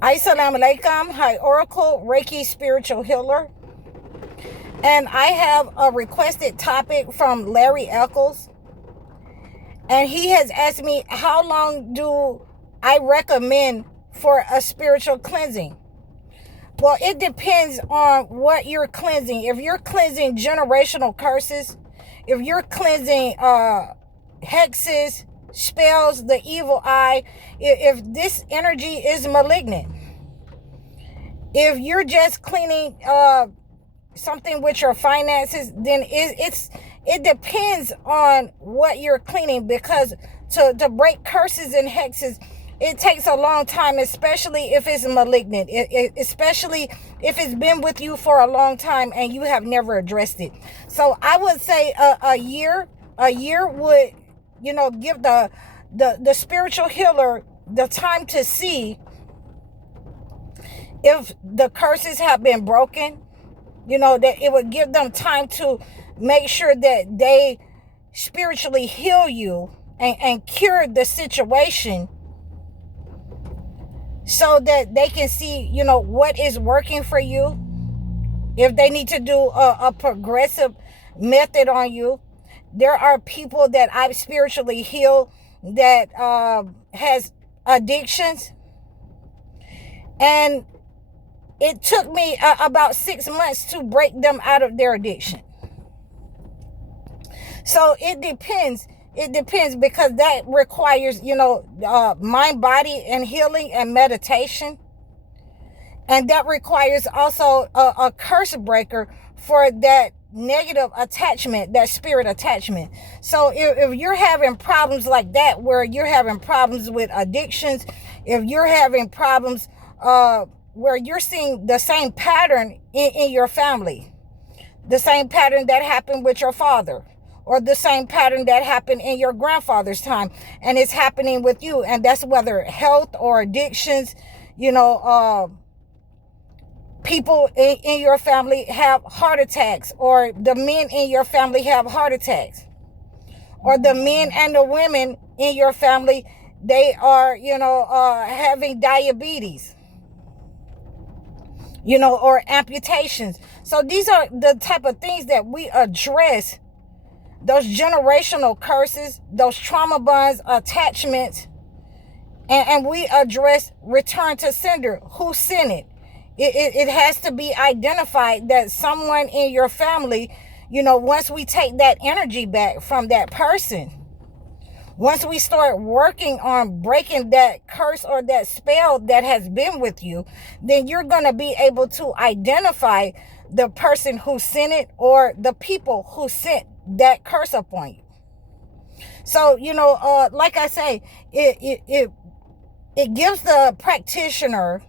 Assalamu alaikum. Hi, Oracle, Reiki spiritual healer. And I have a requested topic from Larry Eccles. And he has asked me, how long do I recommend for a spiritual cleansing? Well, it depends on what you're cleansing. If you're cleansing generational curses, if you're cleansing hexes, spells, the evil eye, if this energy is malignant, if you're just cleaning something with your finances, then it depends on what you're cleaning, because to break curses and hexes, it takes a long time, especially if it's malignant, especially if it's been with you for a long time and you have never addressed it. So I would say a year would, give the spiritual healer the time to see if the curses have been broken, that it would give them time to make sure that they spiritually heal you and cure the situation, so that they can see, what is working for you. If they need to do a progressive method on you, there are people that I've spiritually healed that has addictions, and it took me about 6 months to break them out of their addiction. So it depends. It depends, because that requires, mind, body, and healing and meditation. And that requires also a curse breaker for that negative attachment, that spirit attachment. So if you're having problems like that, where you're having problems with addictions, if you're having problems where you're seeing the same pattern in your family, the same pattern that happened with your father, or the same pattern that happened in your grandfather's time, and it's happening with you, and that's whether health or addictions, people in your family have heart attacks, or the men in your family have heart attacks, or the men and the women in your family, they are, having diabetes, or amputations. So these are the type of things that we address, those generational curses, those trauma bonds, attachments, and we address return to sender. Who sent it? It has to be identified that someone in your family, once we take that energy back from that person, once we start working on breaking that curse or that spell that has been with you, then you're going to be able to identify the person who sent it, or the people who sent that curse upon you. So, like I say, it gives the practitioner,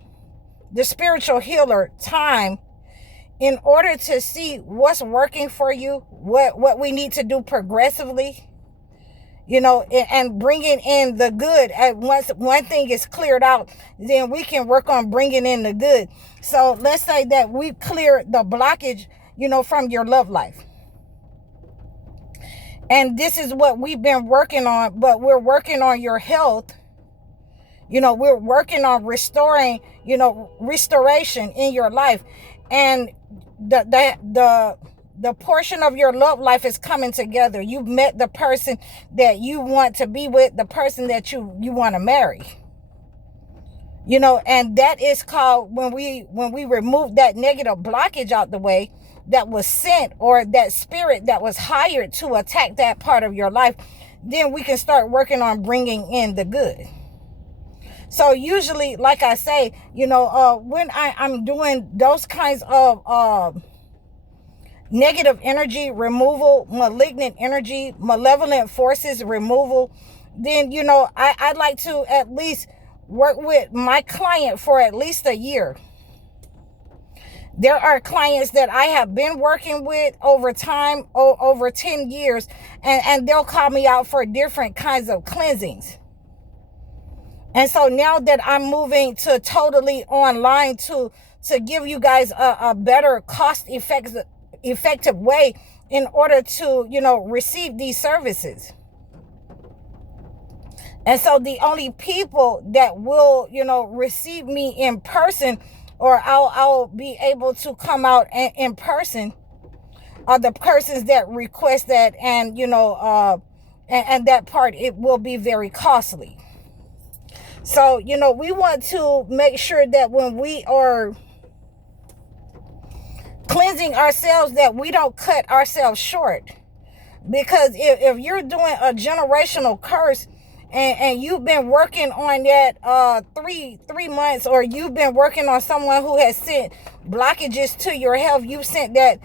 the spiritual healer, time in order to see what's working for you, what we need to do progressively, and bringing in the good. And once one thing is cleared out, then we can work on bringing in the good. So let's say that we clear the blockage, from your love life. And this is what we've been working on, but we're working on your health. We're working on restoring, restoration in your life. And the portion of your love life is coming together. You've met the person that you want to be with, the person that you want to marry. And that is called, when we remove that negative blockage out the way, that was sent, or that spirit that was hired to attack that part of your life, then we can start working on bringing in the good. So usually, like I say, when I'm doing those kinds of negative energy removal, malignant energy, malevolent forces removal, then, I'd like to at least work with my client for at least a year. There are clients that I have been working with over time, over 10 years, and they'll call me out for different kinds of cleansings. And so now that I'm moving to totally online to give you guys a better cost-effective way in order to, receive these services. And so the only people that will, receive me in person, or I'll be able to come out in person, are the persons that request that. And, and that part, it will be very costly. So, we want to make sure that when we are cleansing ourselves, that we don't cut ourselves short. Because if you're doing a generational curse, and you've been working on that 3 months, or you've been working on someone who has sent blockages to your health, you sent that,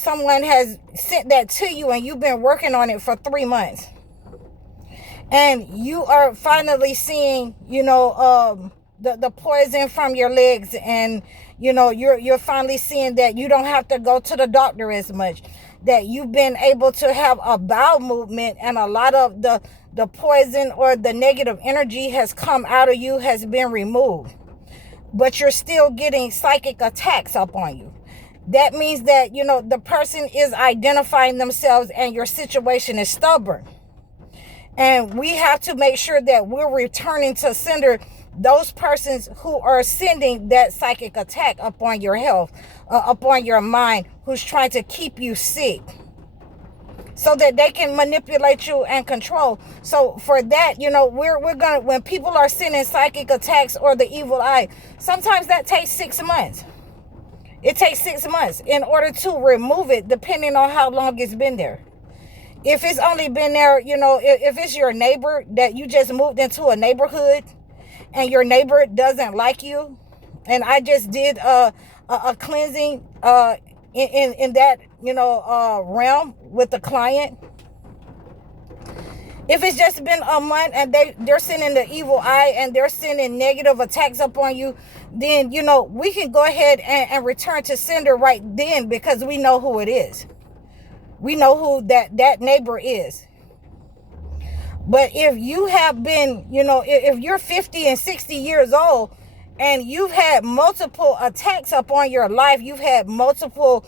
someone has sent that to you, and you've been working on it for 3 months, and you are finally seeing, the poison from your legs, and you're finally seeing that you don't have to go to the doctor as much, that you've been able to have a bowel movement, and a lot of the poison or the negative energy has come out of you, has been removed, but you're still getting psychic attacks up on you. That means that, the person is identifying themselves, and your situation is stubborn. And we have to make sure that we're returning to sender those persons who are sending that psychic attack upon your health, upon your mind, who's trying to keep you sick, so that they can manipulate you and control. So for that, we're gonna, when people are sending psychic attacks or the evil eye, sometimes that takes 6 months. It takes 6 months in order to remove it, depending on how long it's been there. If it's only been there, if it's your neighbor that you just moved into a neighborhood, and your neighbor doesn't like you, and I just did a cleansing in that, realm with the client. If it's just been a month, and they're sending the evil eye, and they're sending negative attacks up on you, then, we can go ahead and return to sender right then, because we know who it is. We know who that neighbor is. But if you have been, if you're 50 and 60 years old, and you've had multiple attacks upon your life, you've had multiple,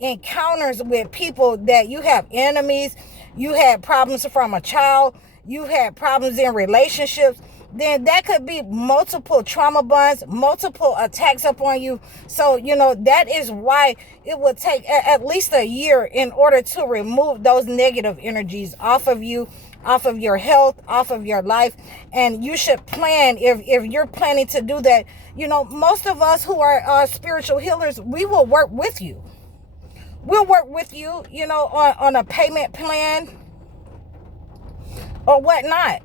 encounters with people, that you have enemies, you had problems from a child, you had problems in relationships, then that could be multiple trauma bonds, multiple attacks upon you. So, that is why it would take at least a year in order to remove those negative energies off of you, off of your health, off of your life. And you should plan, if you're planning to do that, most of us who are spiritual healers, we will work with you. We'll work with you, on a payment plan or whatnot,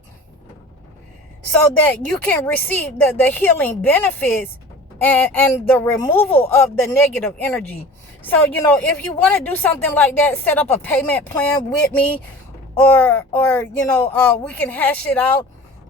so that you can receive the healing benefits and the removal of the negative energy. So, if you want to do something like that, set up a payment plan with me, or we can hash it out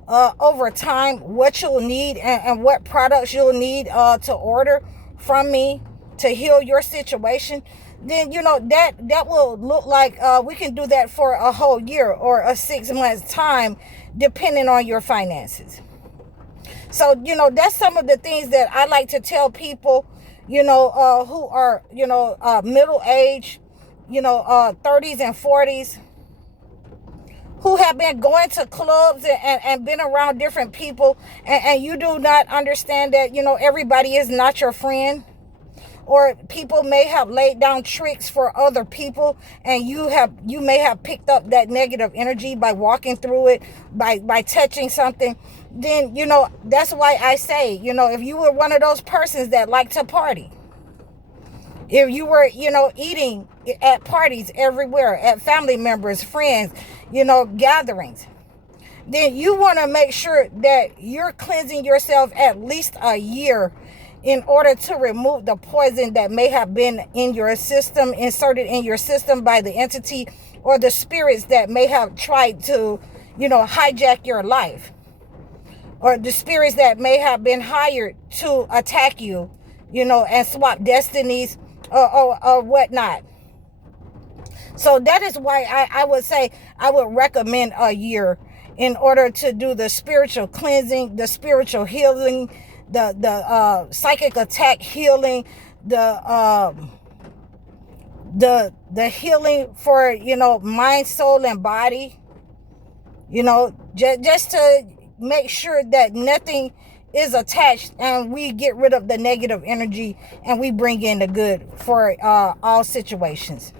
over time, what you'll need, and what products you'll need to order from me to heal your situation. Then, that will look like we can do that for a whole year or a 6 months time, depending on your finances. So, that's some of the things that I like to tell people, who are, middle age, 30s and 40s, who have been going to clubs and been around different people, and you do not understand that, everybody is not your friend. Or people may have laid down tricks for other people, and you may have picked up that negative energy by walking through it, by touching something. Then, that's why I say, if you were one of those persons that like to party, if you were, eating at parties everywhere, at family members, friends, gatherings, then you want to make sure that you're cleansing yourself at least a year, in order to remove the poison that may have been in your system, inserted in your system by the entity or the spirits that may have tried to, hijack your life, or the spirits that may have been hired to attack you, and swap destinies or whatnot. So that is why I would say I would recommend a year in order to do the spiritual cleansing, the spiritual healing, the psychic attack healing, the healing for, mind, soul, and body, You know, just to make sure that nothing is attached, and we get rid of the negative energy and we bring in the good for all situations.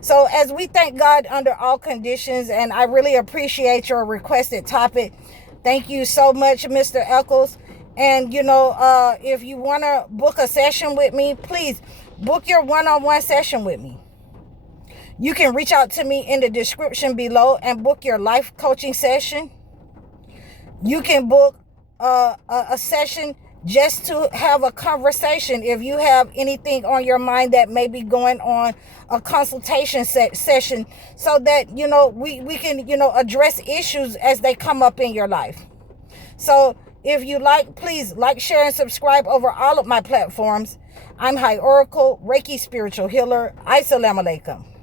So as we thank God under all conditions, and I really appreciate your requested topic. Thank you so much, Mr. Eccles. And, you know, if you want to book a session with me, please book your one-on-one session with me. You can reach out to me in the description below and book your life coaching session. You can book a session just to have a conversation. If you have anything on your mind that may be going on, a consultation session, so that, you know, we can, you know, address issues as they come up in your life. So if you like, please like, share, and subscribe over all of my platforms. I'm High Oracle, Reiki Spiritual Healer. Assalamu alaikum.